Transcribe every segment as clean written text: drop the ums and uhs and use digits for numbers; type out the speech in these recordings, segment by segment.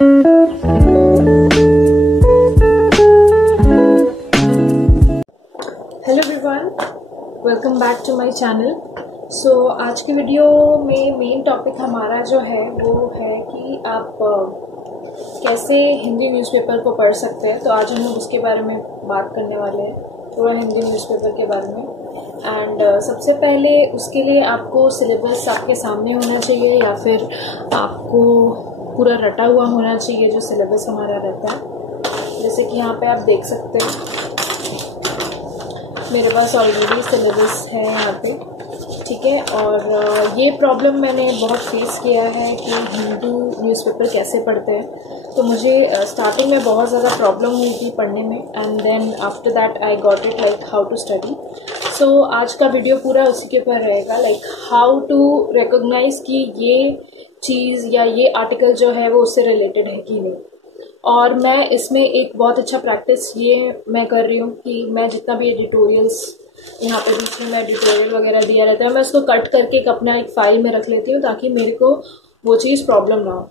Hello everyone, welcome back to my channel. So आज की video में मेन टॉपिक हमारा जो है वो है कि आप कैसे हिंदी न्यूज़पेपर को पढ़ सकते हैं। तो आज हम लोग उसके बारे में बात करने वाले हैं, थोड़ा हिंदी न्यूज़पेपर के बारे में। एंड सबसे पहले उसके लिए आपको सिलेबस आपके सामने होना चाहिए या फिर आपको पूरा रटा हुआ होना चाहिए जो सिलेबस हमारा रहता है। जैसे कि यहाँ पे आप देख सकते हैं मेरे पास ऑलरेडी सिलेबस है यहाँ पे, ठीक है। और ये प्रॉब्लम मैंने बहुत फेस किया है कि हिंदू न्यूज़पेपर कैसे पढ़ते हैं। तो मुझे स्टार्टिंग में बहुत ज़्यादा प्रॉब्लम हुई थी पढ़ने में, and then after that I got it like how to study. So आज का वीडियो पूरा उसी के ऊपर रहेगा, लाइक हाउ टू रिकॉग्नाइज कि ये चीज़ या ये आर्टिकल जो है वो उससे रिलेटेड है कि नहीं। और मैं इसमें एक बहुत अच्छा प्रैक्टिस ये मैं कर रही हूँ कि मैं जितना भी एडिटोरियल्स यहाँ पे बीच में एडिटोरियल वगैरह दिया रहता है, मैं उसको कट करके एक अपना एक फाइल में रख लेती हूँ ताकि मेरे को वो चीज़ प्रॉब्लम ना हो।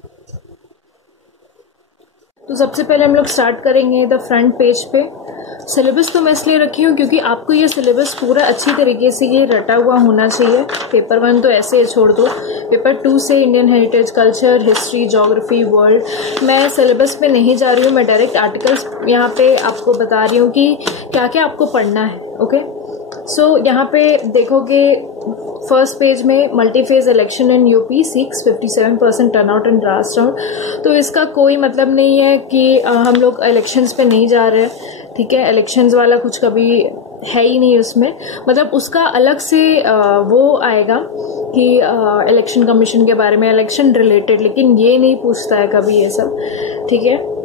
तो सबसे पहले हम लोग स्टार्ट करेंगे द फ्रंट पेज पे। सिलेबस तो मैं इसलिए रखी हूँ क्योंकि आपको ये सिलेबस पूरा अच्छी तरीके से ये रटा हुआ होना चाहिए। पेपर 1 तो ऐसे छोड़ दो, पेपर 2 से Indian heritage, culture, history, geography, world. मैं सिलेबस पे नहीं जा रही हूँ, मैं डायरेक्ट आर्टिकल्स यहाँ पे आपको बता रही हूँ कि क्या क्या आपको पढ़ना है। ओके, सो यहाँ पे देखोगे फर्स्ट पेज में multi phase election in UP सीक्स 57% टर्नआउट इन लास्ट राउंड। तो इसका कोई मतलब नहीं है कि हम लोग इलेक्शंस पे नहीं जा रहे हैं, ठीक है। इलेक्शंस वाला कुछ कभी है ही नहीं उसमें, मतलब उसका अलग से वो आएगा कि इलेक्शन कमीशन के बारे में, इलेक्शन रिलेटेड, लेकिन ये नहीं पूछता है कभी ये सब, ठीक है।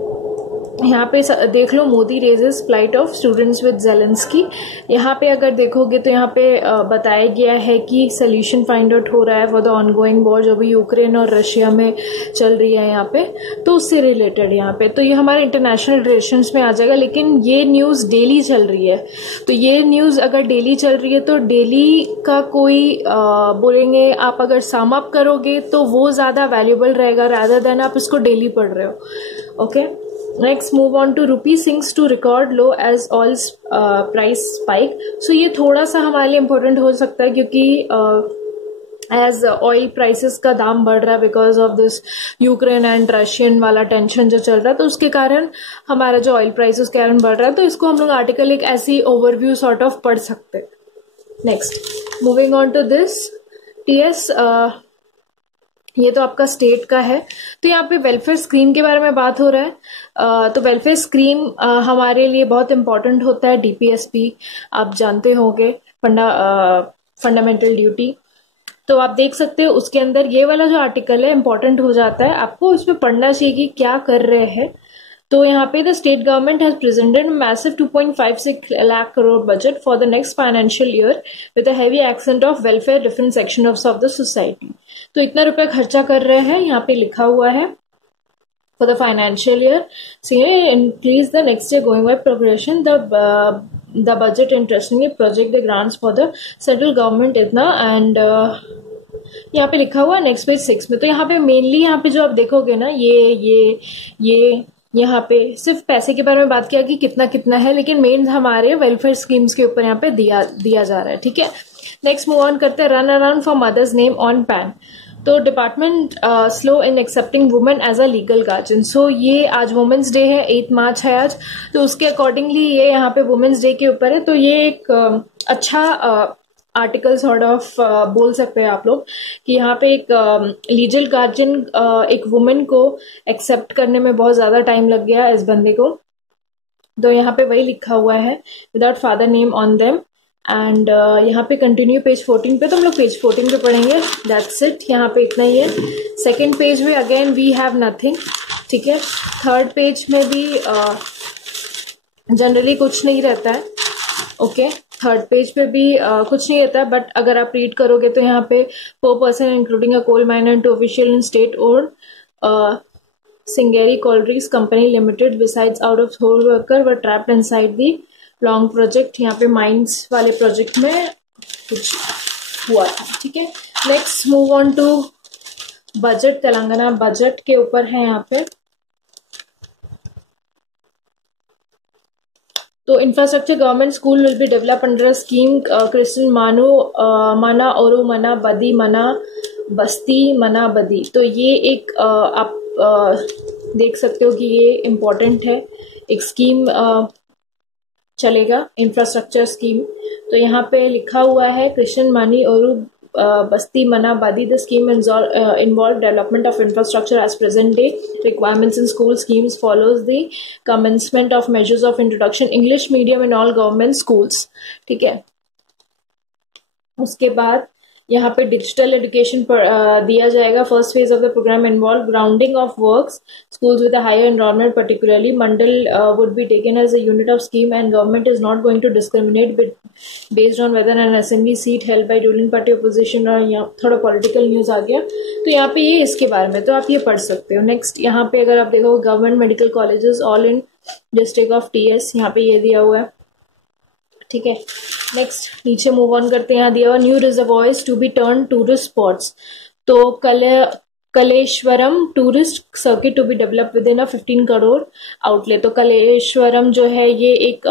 यहाँ पे देख लो, Modi raises flight of students with Zelensky. यहाँ पे अगर देखोगे तो यहाँ पे बताया गया है कि सोल्यूशन फाइंड आउट हो रहा है फॉर द ऑनगोइंग वॉर जो भी यूक्रेन और रशिया में चल रही है यहाँ पे, तो उससे रिलेटेड यहाँ पे। तो ये हमारे इंटरनेशनल रिलेशंस में आ जाएगा, लेकिन ये न्यूज़ डेली चल रही है। तो ये न्यूज़ अगर डेली चल रही है तो डेली का कोई बोलेंगे आप अगर सम अप करोगे तो वो ज़्यादा वैल्यूबल रहेगा रादर देन आप इसको डेली पढ़ रहे हो। Okay, next move on to rupee sinks to record low as oil price spike. So ये थोड़ा सा हमारे लिए इम्पोर्टेंट हो सकता है क्योंकि एज ऑयल प्राइसेस का दाम बढ़ रहा है because of this Ukraine and Russian वाला टेंशन जो चल रहा है, तो उसके कारण हमारा जो ऑयल प्राइस उसके कारण बढ़ रहा है। तो इसको हम लोग आर्टिकल एक ऐसी ओवरव्यू सॉर्ट ऑफ पढ़ सकते हैं। Next moving on to this TS, ये तो आपका स्टेट का है। तो यहाँ पे वेलफेयर स्कीम के बारे में बात हो रहा है। तो वेलफेयर स्कीम हमारे लिए बहुत इंपॉर्टेंट होता है। डीपीएसपी आप जानते होंगे, फंडामेंटल ड्यूटी। तो आप देख सकते हो उसके अंदर ये वाला जो आर्टिकल है इंपॉर्टेंट हो जाता है, आपको इसमें पढ़ना चाहिए कि क्या कर रहे हैं। तो यहाँ पे the state government has presented massive 2.56 lakh crore budget for the next financial year with a heavy accent of welfare different section of the society. तो इतना रुपया खर्चा कर रहे हैं, यहाँ पे लिखा हुआ है for the financial year. Increase the next year going by progression the budget interestingly project the grants for the central government इतना। एंड यहाँ पे लिखा हुआ नेक्स्ट पेज 6 में। तो यहाँ पे मेनली यहाँ पे जो आप देखोगे ना, ये यहाँ पे सिर्फ पैसे के बारे में बात किया कि कितना कितना है, लेकिन मेन हमारे वेलफेयर स्कीम्स के ऊपर यहाँ पे दिया जा रहा है, ठीक है। नेक्स्ट मूव ऑन करते हैं, run around for mother's name on PAN. तो department slow in accepting women as a legal guardian. So ये आज वुमेन्स डे है, 8 मार्च है आज, तो उसके अकॉर्डिंगली ये यहाँ पे वुमेन्स डे के ऊपर है। तो ये एक अच्छा आर्टिकल सॉर्ट ऑफ बोल सकते हैं आप लोग कि यहाँ पे एक लीगल गार्जियन एक वुमेन को एक्सेप्ट करने में बहुत ज्यादा टाइम लग गया इस बंदे को। तो यहाँ पे वही लिखा हुआ है, without father name on them. And यहाँ पे कंटिन्यू पेज 14 पे, तो हम लोग पेज 14 पे पढ़ेंगे, दैट्स इट। यहाँ पे इतना ही है। सेकेंड पेज में अगेन वी हैव नथिंग, ठीक है। थर्ड पेज में भी जनरली कुछ नहीं रहता है, ओके। थर्ड पेज पे भी कुछ नहीं रहता है, बट अगर आप रीड करोगे तो यहाँ पे 4 person including a coal miner and 2 official in state और Singeri Collieries Company Limited besides out of whole worker were trapped inside the long project। यहाँ पे माइंस वाले प्रोजेक्ट में कुछ हुआ था, ठीक है। Next move on to budget. Telangana budget के ऊपर है यहाँ पे। तो infrastructure government school will be develop under a scheme क्रिश्चियन मानो मना और मना बदी मना बस्ती मना बदी। तो ये एक आप देख सकते हो कि ये इम्पोर्टेंट है, एक स्कीम चलेगा, इंफ्रास्ट्रक्चर स्कीम। तो यहाँ पे लिखा हुआ है क्रिश्चियन मानी और Basti Manabadi. The scheme involve development of infrastructure as present day requirements in school schemes, follows the commencement of measures of introduction English medium in all government schools। ठीक है, उसके बाद यहाँ पे डिजिटल एजुकेशन दिया जाएगा। First phase of the programme involve grounding of works schools with a higher enrollment, particularly Mandal would be taken as a unit of scheme, and government is not going to discriminate based on whether an assembly seat held by ruling party opposition और यहाँ थोड़ा political news आ गया। तो यहाँ पे ये इसके बारे में तो आप ये पढ़ सकते हो। नेक्स्ट यहाँ पे अगर आप देखो government medical colleges all in district of TS, यहाँ पे ये दिया हुआ है। ठीक है, नेक्स्ट नीचे मूव ऑन करते हैं। यहाँ दिया हुआ new reservoirs to be turn tourist spots. तो Kaleshwaram tourist circuit to be develop with in 15 crore outlay. तो कलेश्वरम जो है ये एक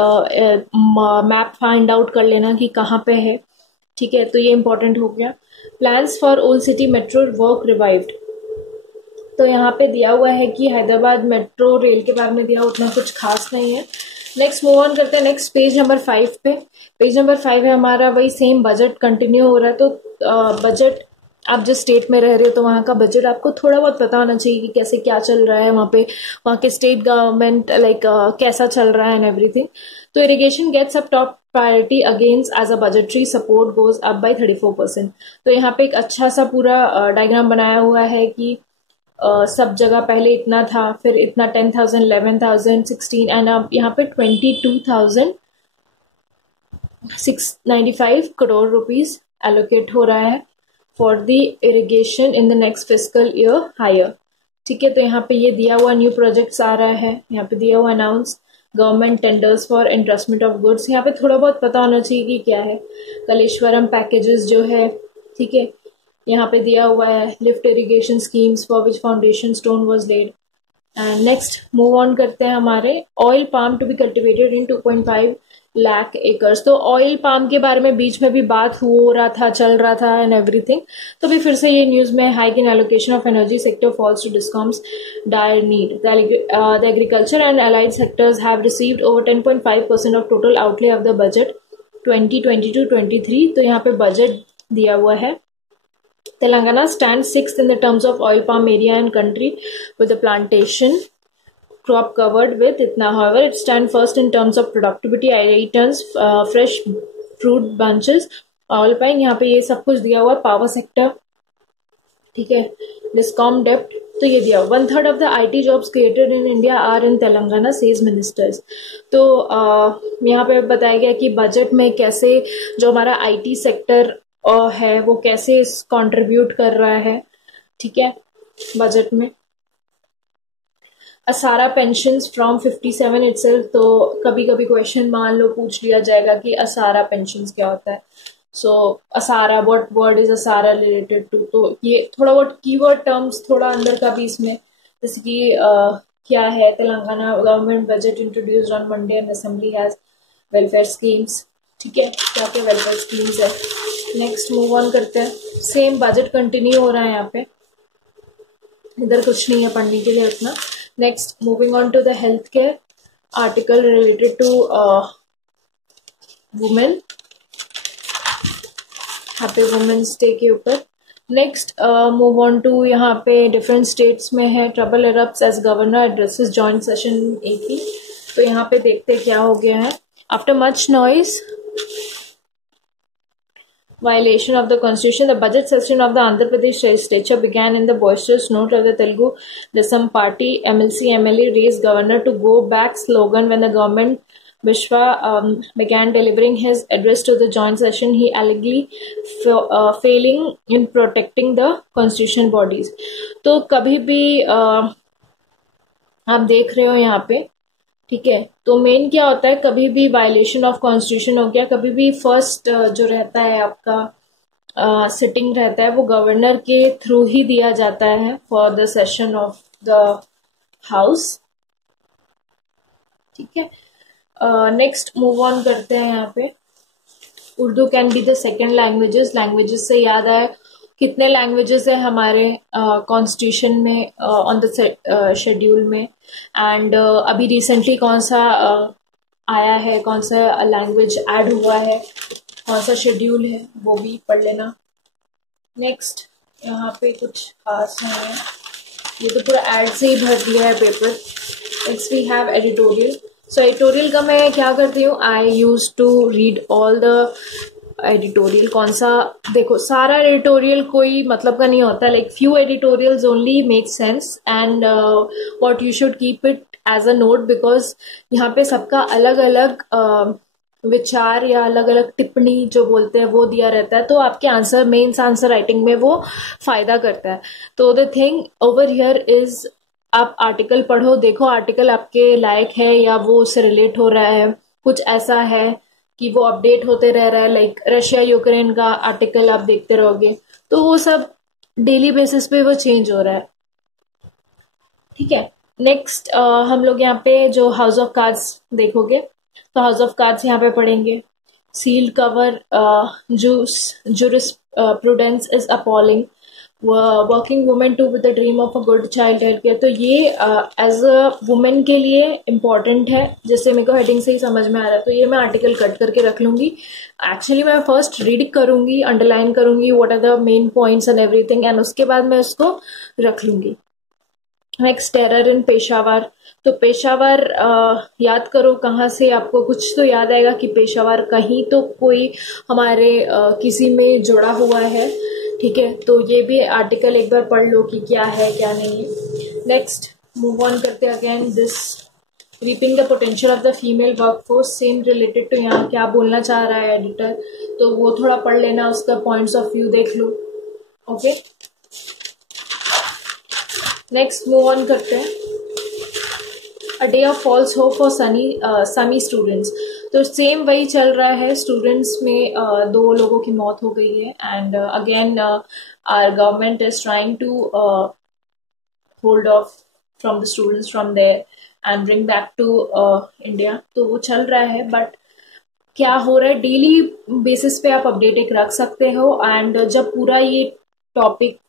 मैप फाइंड आउट कर लेना कि कहाँ पे है। ठीक है, तो ये इंपॉर्टेंट हो गया। Plans for old city metro work revived. तो यहाँ पे दिया हुआ है कि हैदराबाद मेट्रो रेल के बारे में दिया, उतना कुछ खास नहीं है। नेक्स्ट मूव ऑन करते हैं नेक्स्ट पेज नंबर 5 पे। पेज नंबर 5 है हमारा, वही सेम बजट कंटिन्यू हो रहा है। तो बजट आप जिस स्टेट में रह रहे हो तो वहाँ का बजट आपको थोड़ा बहुत पता होना चाहिए कि कैसे क्या चल रहा है वहाँ पे, वहाँ के स्टेट गवर्नमेंट कैसा चल रहा है एंड एवरीथिंग। तो irrigation gets up top priority against as a budgetary support goes up by 34%। तो यहाँ पे एक अच्छा सा पूरा डायग्राम बनाया हुआ है कि सब जगह पहले इतना था, फिर इतना 10,000, 11,000, 16 एंड अब यहाँ पे 22,695 करोड़ रुपीस एलोकेट हो रहा है for the irrigation in the next fiscal year higher. ठीक है, तो यहाँ पे ये दिया हुआ न्यू प्रोजेक्ट्स आ रहा है। यहाँ पे दिया हुआ announce government tenders for entrustment of goods. यहाँ पे थोड़ा बहुत पता होना चाहिए कि क्या है। कलेश्वरम पैकेजेस जो है, ठीक है, यहाँ पे दिया हुआ है lift irrigation schemes for which foundation stone was laid. And next move on करते हैं हमारे oil palm to be cultivated in 2.5 lakh acres. तो ऑयल पाम के बारे में बीच में भी बात हो रहा था, चल रहा था एंड एवरीथिंग। तो भी फिर से ये न्यूज में hike in allocation of energy sector falls to discoms dire need. The agriculture and allied sectors have received over 10.5% of total outlay of the budget 2022-23। तो यहाँ पे बजट दिया हुआ है। Telangana stands 6th in the terms of oil palm area and country with the plantation crop covered with itna. However, it stands first in terms of productivity, 80 tons fresh fruit bunches oil palm। यहाँ पे ये सब कुछ दिया हुआ। Power sector, ठीक है, discom डेप्ट, तो ये दिया 1/3 of the IT jobs created in India are in Telangana says ministers. तो यहाँ पे बताया गया कि बजट में कैसे जो हमारा IT सेक्टर है वो कैसे कंट्रीब्यूट कर रहा है। ठीक है, बजट में असारा पेंशंस फ्रॉम 57 इटसेल्फ। तो कभी कभी क्वेश्चन मान लो पूछ लिया जाएगा कि असारा पेंशंस क्या होता है। So Aasara, what word is Aasara related to. तो ये थोड़ा बहुत कीवर्ड टर्म्स थोड़ा अंदर का भी इसमें, जैसे कि क्या है Telangana government budget introduced on Monday and assembly has welfare schemes. ठीक है, क्या क्या वेलफेयर स्कीम्स है। नेक्स्ट मूव ऑन करते हैं। सेम बजट कंटिन्यू हो रहा है यहाँ पे, इधर कुछ नहीं है पढ़ने के लिए उतना। Next moving on to the health care article related to women, happy women's day के ऊपर। नेक्स्ट मूव ऑन टू यहाँ पे डिफरेंट स्टेट्स में है। Trouble erupts as governor addresses joint session AP। तो यहाँ पे देखते क्या हो गया है। After much noise violation of the constitution, the budget session of the Andhra Pradesh legislature began in the boisterous note of the Telugu Desam party MLC MLA raised governor to go back slogan when the government Vishwa began delivering his address to the joint session. He allegedly failing in protecting the constitutional bodies। तो कभी भी आप देख रहे हो यहाँ पे, ठीक है, तो मेन क्या होता है, कभी भी वायलेशन ऑफ कॉन्स्टिट्यूशन हो गया, कभी भी फर्स्ट जो रहता है आपका सिटिंग रहता है वो गवर्नर के थ्रू ही दिया जाता है for the session of the house. ठीक है, नेक्स्ट मूव ऑन करते हैं यहाँ पे। Urdu can be the second languages. Languages से याद आया कितने लैंग्वेजेस है हमारे कॉन्स्टिट्यूशन में ऑन द शेड्यूल में, एंड अभी रिसेंटली कौन सा आया है, कौन सा लैंग्वेज ऐड हुआ है, कौन सा शेड्यूल है, वो भी पढ़ लेना। नेक्स्ट यहाँ पे कुछ खास नहीं है, ये तो पूरा ऐड से ही भर दिया है paper. Next we have editorial. So editorial का मैं क्या करती हूँ, I use to read all the editorial. कौन सा, देखो सारा एडिटोरियल कोई मतलब का नहीं होता, like few editorials only make sense and what you should keep it as a note, because यहाँ पे सबका अलग अलग विचार या अलग अलग टिप्पणी जो बोलते हैं वो दिया रहता है, तो आपके आंसर, मेंस आंसर राइटिंग में वो फायदा करता है। तो the thing over here is, आप आर्टिकल पढ़ो, देखो आर्टिकल आपके लायक है या वो उससे रिलेट हो रहा है, कुछ ऐसा है कि वो अपडेट होते रह रहा है, लाइक रशिया यूक्रेन का आर्टिकल आप देखते रहोगे तो वो सब डेली बेसिस पे वो चेंज हो रहा है, ठीक है। नेक्स्ट हम लोग यहाँ पे जो हाउस ऑफ कार्ड्स देखोगे, तो हाउस ऑफ कार्ड्स यहाँ पे पढ़ेंगे। Sealed cover, jurisprudence is appalling, working women to with the dream of a good child health care. तो ये एज अ वुमेन के लिए इम्पॉर्टेंट है, जैसे मेरे को हेडिंग से ही समझ में आ रहा है, तो ये मैं आर्टिकल कट करके रख लूंगी। एक्चुअली मैं फर्स्ट रीड करूंगी, अंडरलाइन करूंगी what are the main points and everything, and उसके बाद मैं उसको रख लूंगी। Next, terror in Peshawar. तो पेशावर याद करो कहाँ से, आपको कुछ तो याद आएगा कि पेशावर कहीं तो कोई हमारे किसी में जुड़ा हुआ है, ठीक है। तो ये भी आर्टिकल एक बार पढ़ लो कि क्या है क्या नहीं है। नेक्स्ट मूव ऑन करते हैं again, this reaping the potential of the female workforce, same related to यहाँ क्या बोलना चाह रहा है एडिटर, तो वो थोड़ा पढ़ लेना, उसका पॉइंट्स ऑफ व्यू देख लो, ओके। नेक्स्ट मूव ऑन करते हैं, a day of falls hope for Sumy students. तो सेम वही चल रहा है, स्टूडेंट्स में 2 लोगों की मौत हो गई है, and again our government is trying to hold off from the students from there and bring back to India. तो वो चल रहा है, बट क्या हो रहा है डेली बेसिस पे आप अपडेट एक रख सकते हो, एंड जब पूरा ये टॉपिक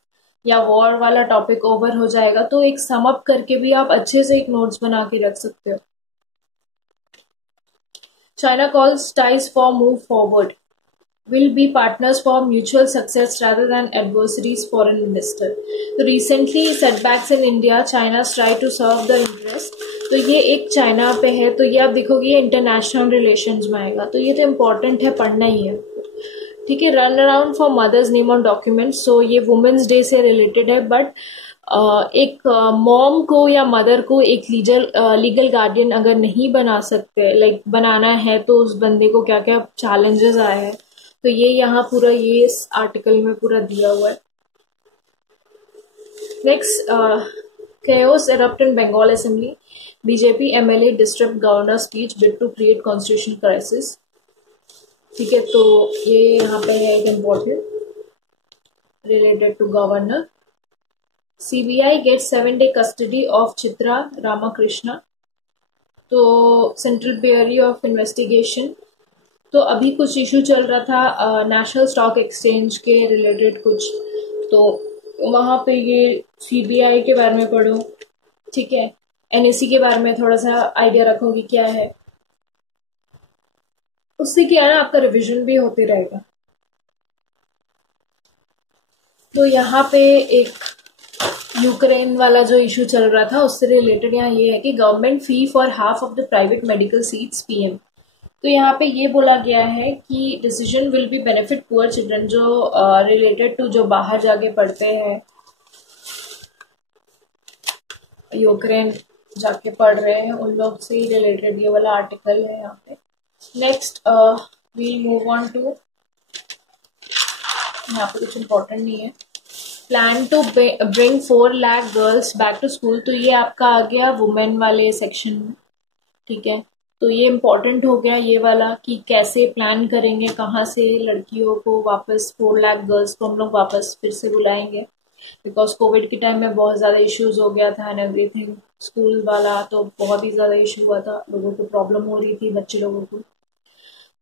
या वॉर वाला टॉपिक ओवर हो जाएगा तो एक सम अप करके भी आप अच्छे से एक नोट्स बना के रख सकते हो। China calls ties for move forward, will be partners for mutual success rather than adversaries, foreign minister। तो recently setbacks in India, China's try to serve the interest। तो ये एक चाइना पे है, तो ये आप देखोगे ये इंटरनेशनल रिलेशंस में आएगा, तो ये तो इम्पोर्टेंट है, पढ़ना ही है, ठीक है। Run around for mother's name on documents, so ये वुमेन्स डे से रिलेटेड है, बट एक मॉम को या मदर को एक लीगल गार्डियन अगर नहीं बना सकते, लाइक बनाना है, तो उस बंदे को क्या क्या चैलेंजेस आए हैं, तो ये यहाँ पूरा ये इस आर्टिकल में पूरा दिया हुआ है। Next, chaos erupt in Bengal Assembly, BJP MLA disrupt governor speech bid to create constitutional crisis, ठीक है। तो ये यहाँ पे है एक important related to governor. CBI gets 7-day custody of Chitra Ramakrishna, तो सेंट्रल ब्यूरो ऑफ इन्वेस्टिगेशन। तो अभी कुछ इशू चल रहा था नेशनल स्टॉक एक्सचेंज के रिलेटेड कुछ, तो वहाँ पे ये CBI के बारे में पढ़ो, ठीक है। NSE के बारे में थोड़ा सा आइडिया रखो कि क्या है, उससे क्या है ना आपका रिवीजन भी होते रहेगा। तो यहाँ पे एक यूक्रेन वाला जो इशू चल रहा था उससे रिलेटेड यहाँ ये है कि government fee for half of the private medical seats PM। तो यहाँ पे ये बोला गया है कि decision will be benefit poor children, जो रिलेटेड टू जो बाहर जाके पढ़ते हैं, यूक्रेन जाके पढ़ रहे हैं, उन लोग से ही रिलेटेड ये वाला आर्टिकल है यहाँ पे। Next we move on to, यहाँ पे कुछ इम्पोर्टेंट नहीं है, plan to bring 4 lakh girls back to school. तो ये आपका आ गया वुमेन वाले सेक्शन में, ठीक है। तो ये इम्पोर्टेंट हो गया ये वाला कि कैसे प्लान करेंगे, कहाँ से लड़कियों को वापस 4 लाख गर्ल्स को हम लोग वापस फिर से बुलाएंगे, बिकॉज कोविड के टाइम में बहुत ज़्यादा इश्यूज हो गया था एंड एवरीथिंग, स्कूल वाला तो बहुत ही ज़्यादा इशू हुआ था, लोगों को प्रॉब्लम हो रही थी, बच्चे लोगों को।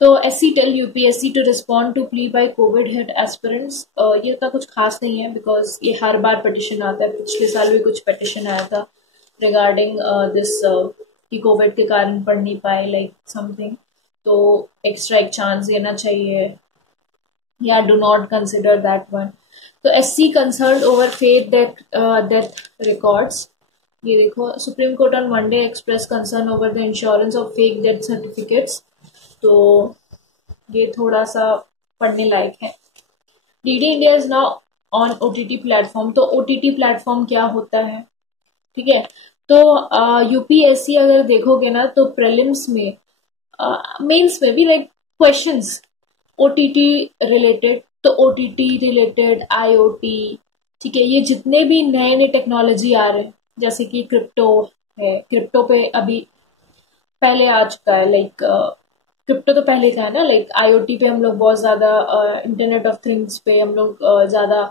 तो SC tell UPSC to respond to plea by covid hit aspirants. ये इतना कुछ खास नहीं है बिकॉज ये हर बार पिटिशन आता है, पिछले साल भी कुछ पिटिशन आया था रिगार्डिंग दिस कि कोविड के कारण पढ़ नहीं पाए लाइक समथिंग, तो एक्स्ट्रा एक चांस देना चाहिए या do not consider that one. तो SC concern over fake death records. ये देखो, supreme court on Monday express concern over the insurance of fake death certificates. तो ये थोड़ा सा पढ़ने लायक है। DD India is now on OTT platform. तो ओटीटी प्लेटफॉर्म क्या होता है, ठीक है। तो यूपीएससी अगर देखोगे ना तो प्रीलिम्स में, मेंस में भी लाइक क्वेश्चंस ओटीटी रिलेटेड, तो ओटीटी रिलेटेड आईओटी, ठीक है, ये जितने भी नए नए टेक्नोलॉजी आ रहे हैं, जैसे कि क्रिप्टो है, क्रिप्टो पे अभी पहले आ चुका है, लाइक क्रिप्टो तो पहले का है ना, लाइक आईओटी पे हम लोग बहुत ज्यादा, इंटरनेट ऑफ थिंग्स पे हम लोग ज्यादा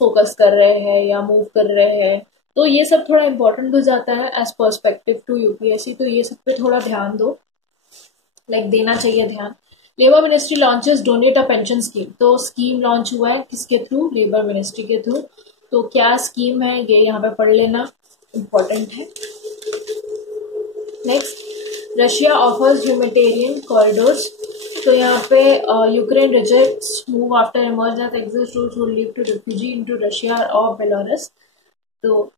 फोकस कर रहे हैं या मूव कर रहे हैं। तो ये सब थोड़ा इम्पोर्टेंट हो जाता है एज पर्सपेक्टिव टू यूपीएससी, तो ये सब पे थोड़ा ध्यान दो, लाइक देना चाहिए ध्यान। Labour ministry launches donate a pension scheme. तो स्कीम लॉन्च हुआ है किसके थ्रू, लेबर मिनिस्ट्री के थ्रू। तो क्या स्कीम है ये यहाँ पे पढ़ लेना, इम्पोर्टेंट है। Next, Russia offers humanitarian corridors. तो यहाँ पे Ukraine rejects move after emerge that exist routes will lead to refugee into Russia और बेलारूस। तो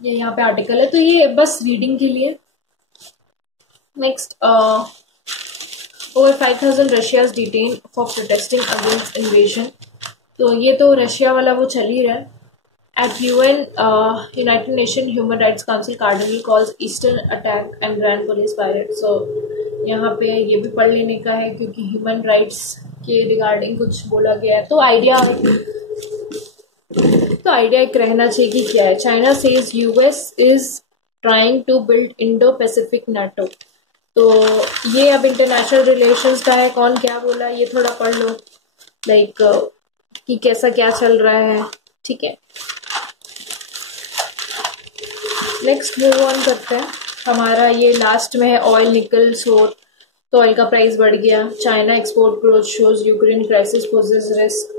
ये यहाँ पे आर्टिकल है, तो ये बस रीडिंग के लिए। Next, over 5,000 Russia's detain for protesting against invasion. तो ये तो रशिया वाला वो चल ही रहा है। At UN, United Nations Human Rights Council, Cardinal calls Eastern attack and Grand Police pirate. So यहाँ पे ये भी पढ़ लेने का है क्योंकि ह्यूमन राइट्स के रिगार्डिंग कुछ बोला गया है, तो आइडिया एक रहना चाहिए कि क्या है। China says US is trying to build Indo Pacific NATO. तो ये अब इंटरनेशनल रिलेशंस का है, कौन क्या बोला ये थोड़ा पढ़ लो, लाइक कि कैसा क्या चल रहा है, ठीक है। नेक्स्ट मूव ऑन करते हैं, हमारा ये लास्ट में है ऑयल निकल सोर। तो ऑयल का प्राइस बढ़ गया। China export growth shows Ukraine crisis poses risk.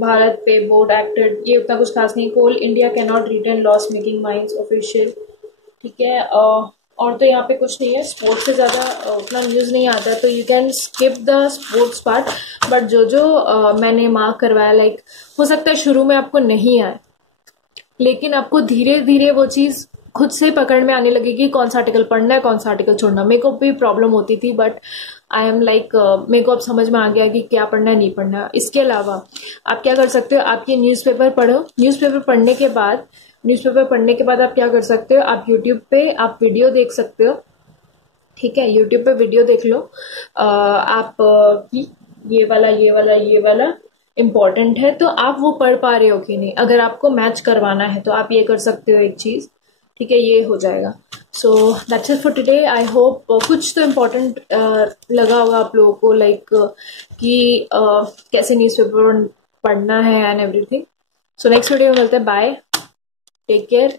BharatPe board acted, ये उतना कुछ खास नहीं। Coal India can not return loss making mines official, ठीक है। और तो यहाँ पे कुछ नहीं है, स्पोर्ट्स से ज़्यादा उतना न्यूज़ नहीं आता, तो you can skip the sports part. But जो मैंने मार्क करवाया, लाइक हो सकता है शुरू में आपको नहीं आए, लेकिन आपको धीरे धीरे वो चीज़ खुद से पकड़ में आने लगेगी, कौन सा आर्टिकल पढ़ना है, कौन सा आर्टिकल छोड़ना। मेरे को भी प्रॉब्लम होती थी, बट आई एम लाइक मेरे को अब समझ में आ गया कि क्या पढ़ना है नहीं पढ़ना। इसके अलावा आप क्या कर सकते हो, आप ये न्यूज़पेपर पढ़ो। न्यूज़पेपर पढ़ने के बाद आप क्या कर सकते हो, आप यूट्यूब पे आप वीडियो देख सकते हो, ठीक है। यूट्यूब पे वीडियो देख लो आप कि ये वाला इम्पोर्टेंट है, तो आप वो पढ़ पा रहे हो कि नहीं। अगर आपको मैच करवाना है तो आप ये कर सकते हो एक चीज़, ठीक है, ये हो जाएगा। So that's it for today. I hope कुछ तो इम्पोर्टेंट लगा होगा आप लोगों को, लाइक कि कैसे न्यूज़पेपर पढ़ना है and everything. So next video में मिलते हैं, बाय, टेक केयर।